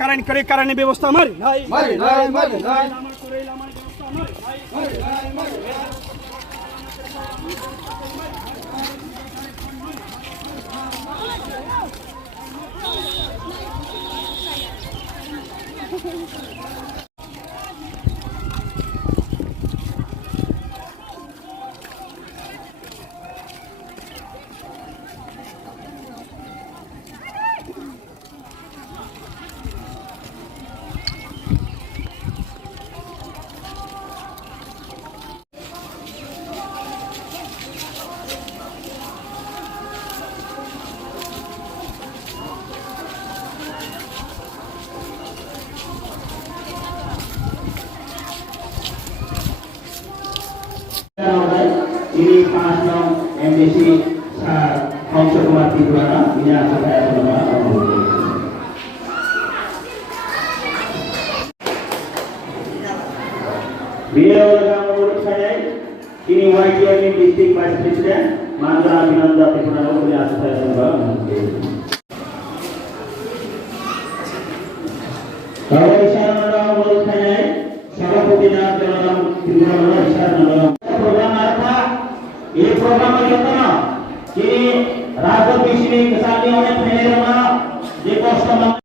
কারণ করে কারণে ব্যবস্থা মারি নাই মারি নাই মারি নাই আমার করে আমার ব্যবস্থা মারি নাই মারি নাই মারি নাই ini 5 nong MDC Hongso Kumar Tirwana ini aku saya nama beliau adalah menurut saya ini YTM District Vice President Mandra Abhinanda Tirwana ini aku saya nama kalau isyarat menurut saya Sabapati Nasional Tirwana isyarat program apa? Ini program bagaimana? Ini rakyat di sini kesani oleh penerima di pos teman.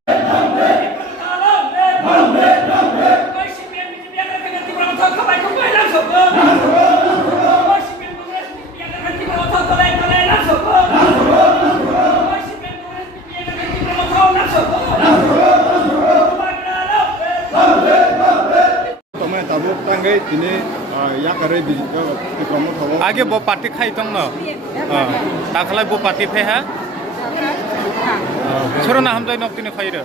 आगे वो party खाई तो ना दाखला वो party फे है छोरो ना हम जाए नौकरी ने खाई रे